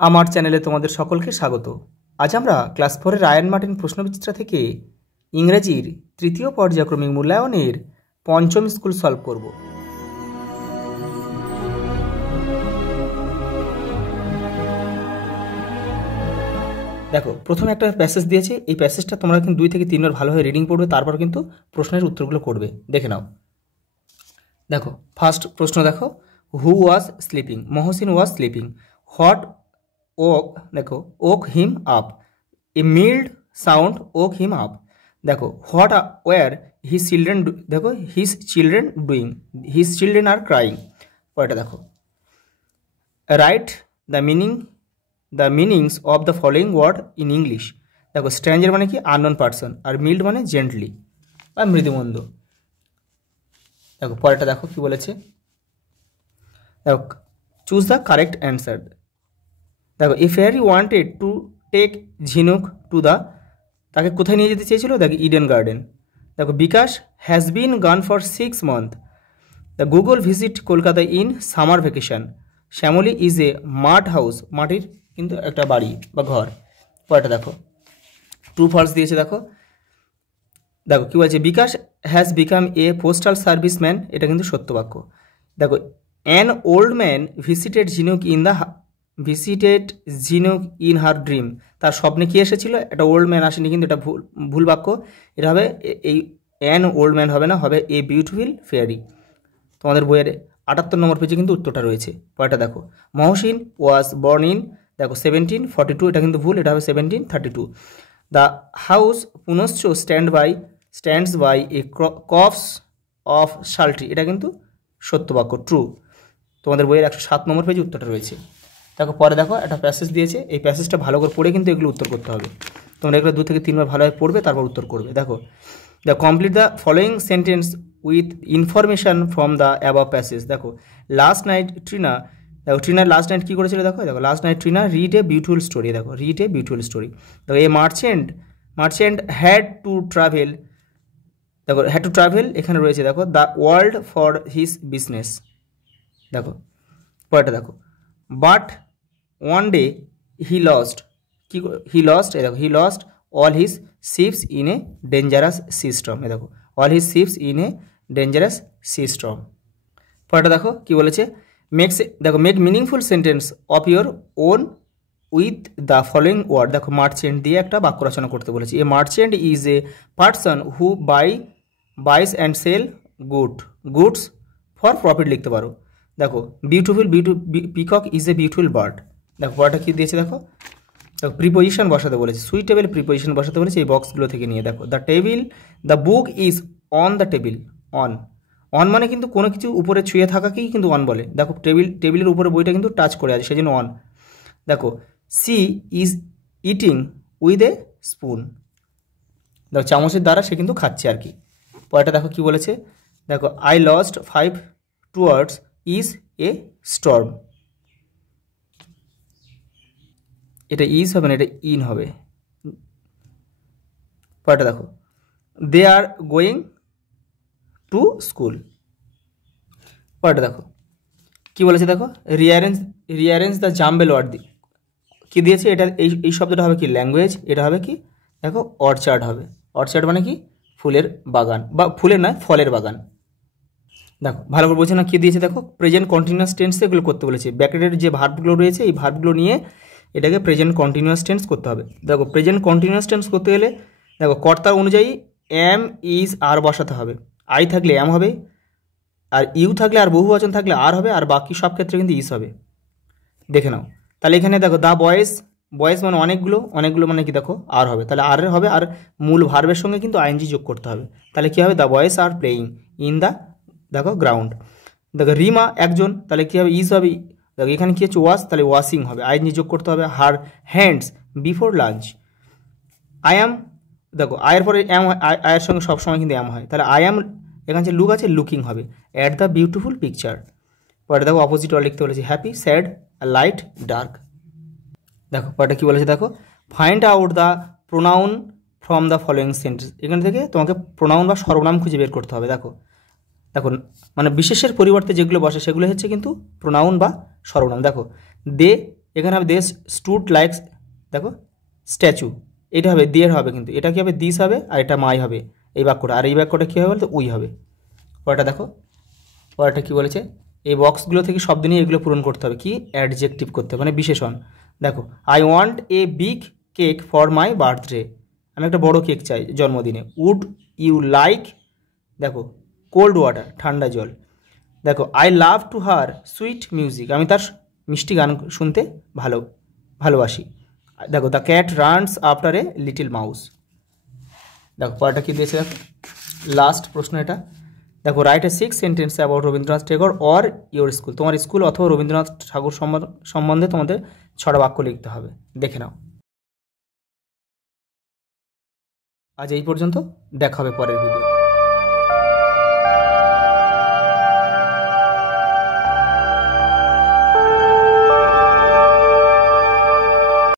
আমার চ্যানেলে তোমাদের সকলকে স্বাগত। আজ আমরা ক্লাস 4-এর রায়ান মার্টিন প্রশ্নবিচিত্রা থেকে ইংরেজির তৃতীয় পর্যায়ক্রমিক মূল্যায়নের পঞ্চম স্কুল সলভ করব। দেখো, প্রথমে একটা প্যাসেজ দিয়েছে। এই প্যাসেজটা তোমরা কিন্তু 2 থেকে 3 বার ভালোভাবে রিডিং পড়বে, তারপর কিন্তু প্রশ্নের উত্তরগুলো করবে। দেখে নাও। দেখো, ফার্স্ট প্রশ্ন দেখো, who was sleeping? Mohsin was sleeping. What woke, দেখো, woke him up. A mild sound woke him up. দেখো, হোয়াট ওয়ার হিজ চিলড্রেন, দেখো, his children doing? His children are crying. পরেটা দেখো, write the meanings of the following word in English. দেখো, stranger মানে কি? Unknown person. আর mild মানে gently বা মৃদুমন্দ। দেখো, পরেরটা দেখো কি বলেছে। দেখো, চুজ দ্য কারেক্ট অ্যান্সার। দেখো, if fairy wanted to take ঝিনুক টু দ্য, তাকে কোথায় নিয়ে যেতে চেয়েছিল? দেখো, ইডেন গার্ডেন। দেখো, বিকাশ has been gone for 6 months। The Google visit Kolkata in summer vacation. Shyamali is a mud house. মাটির কিন্তু একটা বাড়ি বা ঘর। পরেরটা দেখো, ট্রু ফলস দিয়েছে। দেখো দেখো কি বলছে, Bikash has become a postal serviceman. এটা কিন্তু সত্য বাক্য। দেখো, an old man visited Jhinuk in her dream. তার স্বপ্নে কি এসেছিল? একটা ওল্ড ম্যান আসেনি, কিন্তু এটা ভুল বাক্য। এটা হবে, এই অ্যান ওল্ড ম্যান হবে না, হবে এ বিউটিফুল ফেয়ারি। তোমাদের বইয়ের 78 নম্বর পেজে কিন্তু উত্তরটা রয়েছে। পরেরটা দেখো, মহসিন ওয়াজ বর্ন ইন, দেখো 1742, এটা কিন্তু ভুল, এটা হবে 1732। The house Punashcha stands by a copse of sal tree. এটা কিন্তু সত্য বাক্য, ট্রু। তোমাদের বইয়ের 107 নম্বর পেজে উত্তরটা রয়েছে। দেখো, পরে দেখো একটা প্যাসেজ দিয়েছে। এই প্যাসেজটা ভালো করে পড়ে কিন্তু এগুলো উত্তর করতে হবে। তোমরা এগুলো 2 থেকে 3 বার ভালোভাবে পড়বে, তারপর উত্তর করবে। দেখো, the complete the following sentence with information from the above passage. দেখো, লাস্ট নাইট ট্রিনা, দেখো ট্রিনার লাস্ট নাইট কী করেছিল? দেখো দেখো last night Trina read a beautiful story. দেখো, রিড এ বিউটিফুল স্টোরি। দেখো, এ মার্চেন্ট হ্যাড টু ট্রাভেল। দেখো, হ্যাড টু ট্রাভেল এখানে রয়েছে। দেখো, the world for his business. দেখো, পরেরটা দেখো, but one day he lost, কি হি লস্ট? দেখো, he lost all his ships in a dangerous sea storm. এ দেখো, all his ships in a dangerous sea storm. পরেরটা দেখো কি বলেছে, দেখো, make meaningful sentence of your own with the following word. দেখো, মার্চেন্ট দিয়ে একটা বাক্য রচনা করতে বলেছে। A merchant is a person who buys and sell goods for profit লিখতে পারো। দেখো, peacock is a beautiful bird. দেখো, পরেরটা কী দিয়েছে? দেখো, প্রিপোজিশন বসাতে বলেছে, সুইটেবল প্রিপোজিশন বসাতে বলেছে এই বক্সগুলো থেকে নিয়ে। দেখো, the book is on the table. On মানে কিন্তু কোনো কিছু উপরে ছুঁয়ে থাকাকেই কিন্তু অন বলে। দেখো, টেবিলের উপরে বইটা কিন্তু টাচ করে আছে, সেই জন্য অন। দেখো, she is eating with a spoon. দেখো, চামচের দ্বারা সে কিন্তু খাচ্ছে আর কি। পরেরটা দেখো কি বলেছে। দেখো, I lost 5 towards is a Sturm. এটা ইজ হবে না, এটা ইন হবে। পরেরটা দেখো, দে আর গোয়িং টু স্কুল। পরেরটা দেখো কি বলেছে। দেখো, রিয়ারেঞ্জ দ্য জাম্বেল ওয়ার্ড কি দিয়েছে? এটা এই শব্দটা হবে কি? ল্যাঙ্গুয়েজ। এটা হবে কি? দেখো, অর্চার্ড হবে। অর্চার্ড মানে কি? ফুলের বাগান, বা ফুলের নয়, ফলের বাগান। দেখো, ভালো করে বোঝে না কি দিয়েছে। দেখো, প্রেজেন্ট কন্টিনিউয়াস টেন্সে এগুলো করতে বলেছে। ব্র্যাকেটের যে ভার্বগুলো রয়েছে, এই ভার্বগুলো নিয়ে এটাকে প্রেজেন্ট কন্টিনিউয়াস টেন্স করতে হবে। দেখো, প্রেজেন্ট কন্টিনিউয়াস টেন্স করতে গেলে দেখো, কর্তা অনুযায়ী এম ইজ আর বসাতে হবে। আই থাকলে এম হবে, আর ইউ থাকলে আর বহুবচন থাকলে আর হবে, আর বাকি সব ক্ষেত্রে কিন্তু ইজ হবে। দেখে নাও। তাহলে এখানে দেখো, দ্য বয়েজ মানে অনেকগুলো মানে কি? দেখো, আর হবে, তাহলে আর হবে, আর মূল ভার্বের সঙ্গে কিন্তু আইএনজি যোগ করতে হবে। তাহলে কী হবে? The boys are playing in the, দেখো, গ্রাউন্ড। দেখো, রিমা একজন, তাহলে কী হবে? ইজ হবে। দেখো, এখানে কী হচ্ছে? ওয়াশ, তাহলে ওয়াশিং হবে, আইএনজি যোগ করতে হবে। Her hands before lunch. I am, দেখো, আয়ের পরে অ্যাম, আয়ের সঙ্গে সবসময় কিন্তু অ্যাম হয়, তাহলে আই অ্যাম, এখানে যে লুক আছে, লুকিং হবে। At the beautiful picture. পরে দেখো, অপোজিট ওয়ার্ড লিখতে বলেছে, হ্যাপি, স্যাড, লাইট, ডার্ক। দেখো, পরেটা কী বলেছে? দেখো, find out the pronoun from the following sentence. এখান থেকে তোমাকে প্রোনাউন বা সর্বনাম খুঁজে বের করতে হবে। দেখো, মানে বিশেষের পরিবর্তে যেগুলো বসে সেগুলো হচ্ছে কিন্তু প্রোনাউন বা সর্বনাম। দেখো, দে এখানে হবে দে স্টুড লাইক, দেখো স্ট্যাচু, এটা হবে দেয়ার হবে, কিন্তু এটা কি হবে দিস হবে, আর এটা মাই হবে এই বাক্যটা, আর এই বাক্যটা কী হবে বলতো উই হবে। পরেরটা দেখো, পরেরটা কী বলেছে, এই বক্সগুলো থেকে শব্দ নিয়ে এগুলো পূরণ করতে হবে, কি অ্যাডজেক্টিভ করতে হবে, মানে বিশেষণ। দেখো I want a big cake for my birthday, আমি একটা বড় কেক চাই জন্মদিনে। উড ইউ লাইক, দেখো কোল্ড ওয়াটার, ঠান্ডা জল। দেখো I love to hear sweet music, আমি তার মিষ্টি গান শুনতে ভালোবাসি। দেখো the cat runs after a little mouse. দেখো পরেরটা কী দিয়েছে, দেখো লাস্ট প্রশ্ন এটা। দেখো write a 6 sentence about Rabindranath Thakur or your school, তোমার স্কুল অথবা রবীন্দ্রনাথ ঠাকুর সম্বন্ধে তোমাদের 6টা বাক্য লিখতে হবে, দেখে নাও। আজ এই পর্যন্ত, দেখা হবে পরের ভিডিও।